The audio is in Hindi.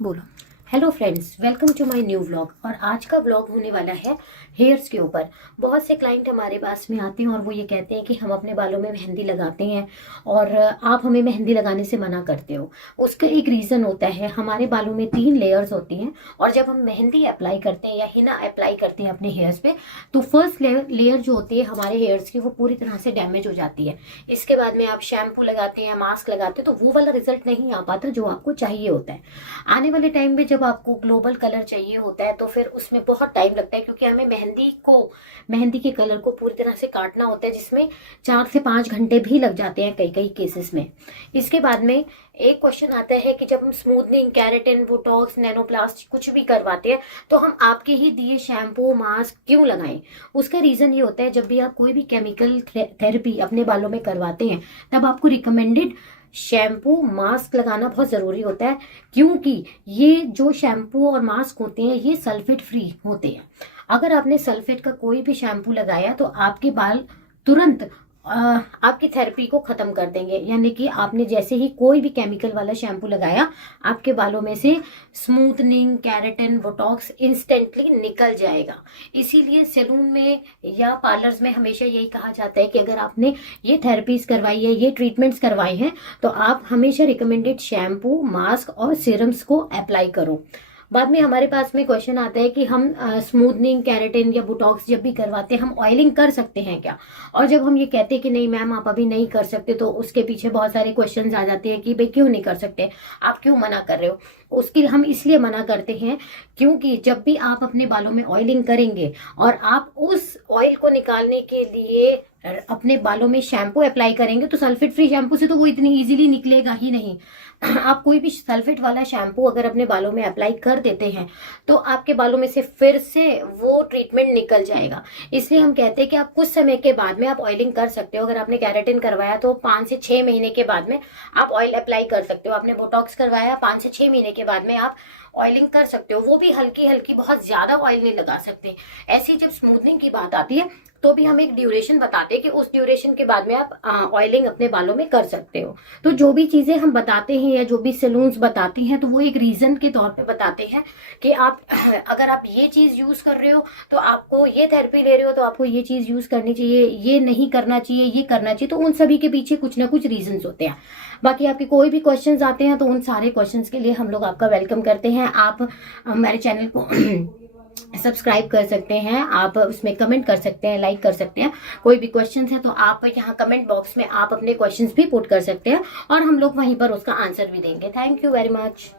बोलो। Hello friends, welcome to my new vlog. और आज का व्लॉग होने वाला है हेयर्स के ऊपर। बहुत से क्लाइंट हमारे पास में आते हैं और वो ये कहते हैं कि हम अपने बालों में मेहंदी लगाते हैं और आप हमें मेहंदी लगाने से मना करते हो। उसका एक रीज़न होता है, हमारे बालों में 3 लेयर्स होती हैं और जब हम मेहंदी अप्लाई करते हैं या हिना अप्लाई करते हैं अपने हेयर्स पे, तो फर्स्ट लेयर जो होती है हमारे हेयर्स की, वो पूरी तरह से डैमेज हो जाती है। इसके बाद में आप शैम्पू लगाते हैं, मास्क लगाते हैं, तो वो वाला रिजल्ट नहीं आ पाता जो आपको चाहिए होता है। आने वाले टाइम में जब आपको ग्लोबल कलर चाहिए होता है तो फिर उसमें बहुत टाइम लगता है, क्योंकि हमें मेहंदी के कलर को पूरी तरह से काटना होता है, जिसमें 4 से 5 घंटे भी लग जाते हैं कई कई केसेस में। इसके बाद में एक क्वेश्चन आता है कि जब हम स्मूथनिंग, केराटिन, बोटॉक्स, नैनोप्लास्ट कुछ भी करवाते हैं तो हम आपके ही दिए शैम्पू, मास्क क्यों लगाएं? उसका रीजन ये होता है, जब भी आप कोई भी केमिकल थेरेपी अपने बालों में करवाते हैं तब आपको रिकमेंडेड शैम्पू, मास्क लगाना बहुत ज़रूरी होता है, क्योंकि ये जो शैम्पू और मास्क होते हैं ये सल्फेट फ्री होते हैं। अगर आपने सल्फेट का कोई भी शैम्पू लगाया तो आपके बाल तुरंत आपकी थेरेपी को ख़त्म कर देंगे। यानी कि आपने जैसे ही कोई भी केमिकल वाला शैम्पू लगाया, आपके बालों में से स्मूथनिंग, केराटिन, बोटॉक्स इंस्टेंटली निकल जाएगा। इसीलिए सैलून में या पार्लर्स में हमेशा यही कहा जाता है कि अगर आपने ये थेरेपीज करवाई है, ये ट्रीटमेंट्स करवाए हैं, तो आप हमेशा रिकमेंडेड शैम्पू, मास्क और सीरम्स को अप्लाई करो। बाद में हमारे पास में क्वेश्चन आता है कि हम स्मूथनिंग, केराटिन या बोटॉक्स जब भी करवाते हैं हम ऑयलिंग कर सकते हैं क्या? और जब हम ये कहते हैं कि नहीं मैम आप अभी नहीं कर सकते, तो उसके पीछे बहुत सारे क्वेश्चंस आ जाते हैं कि भाई क्यों नहीं कर सकते, आप क्यों मना कर रहे हो? उसके लिए हम इसलिए मना करते हैं क्योंकि जब भी आप अपने बालों में ऑयलिंग करेंगे और आप उस ऑयल को निकालने के लिए अपने बालों में शैम्पू अप्लाई करेंगे, तो सल्फेट फ्री शैम्पू से तो वो इतनी इजीली निकलेगा ही नहीं। आप कोई भी सल्फेट वाला शैम्पू अगर अपने बालों में अप्लाई कर देते हैं तो आपके बालों में से फिर से वो ट्रीटमेंट निकल जाएगा। इसलिए हम कहते हैं कि आप कुछ समय के बाद में आप ऑयलिंग कर सकते हो। अगर आपने केराटिन करवाया तो 5 से 6 महीने के बाद में आप ऑयल अप्लाई कर सकते हो। आपने बोटॉक्स करवाया, 5 से 6 महीने के बाद में आप ऑयलिंग कर सकते हो। वो भी हल्की हल्की, बहुत ज्यादा ऑयल नहीं लगा सकते। ऐसी जब स्मूथनिंग की बात आती है तो भी हम एक ड्यूरेशन बताते हैं कि उस ड्यूरेशन के बाद में आप ऑयलिंग अपने बालों में कर सकते हो। तो जो भी चीजें हम बताते हैं या जो भी सैलून्स बताती हैं, तो वो एक रीजन के तौर पे बताते हैं कि आप अगर आप ये चीज यूज कर रहे हो तो आपको ये थेरेपी ले रहे हो तो आपको ये चीज यूज करनी चाहिए, ये नहीं करना चाहिए, ये करना चाहिए। तो उन सभी के पीछे कुछ ना कुछ रीजंस होते हैं। बाकी आपके कोई भी क्वेश्चंस आते हैं तो उन सारे क्वेश्चंस के लिए हम लोग आपका वेलकम करते हैं। आप हमारे चैनल को सब्सक्राइब कर सकते हैं, आप उसमें कमेंट कर सकते हैं, लाइक कर सकते हैं। कोई भी क्वेश्चंस है तो आप यहाँ कमेंट बॉक्स में आप अपने क्वेश्चंस भी पुट कर सकते हैं और हम लोग वहीं पर उसका आंसर भी देंगे। Thank you very much.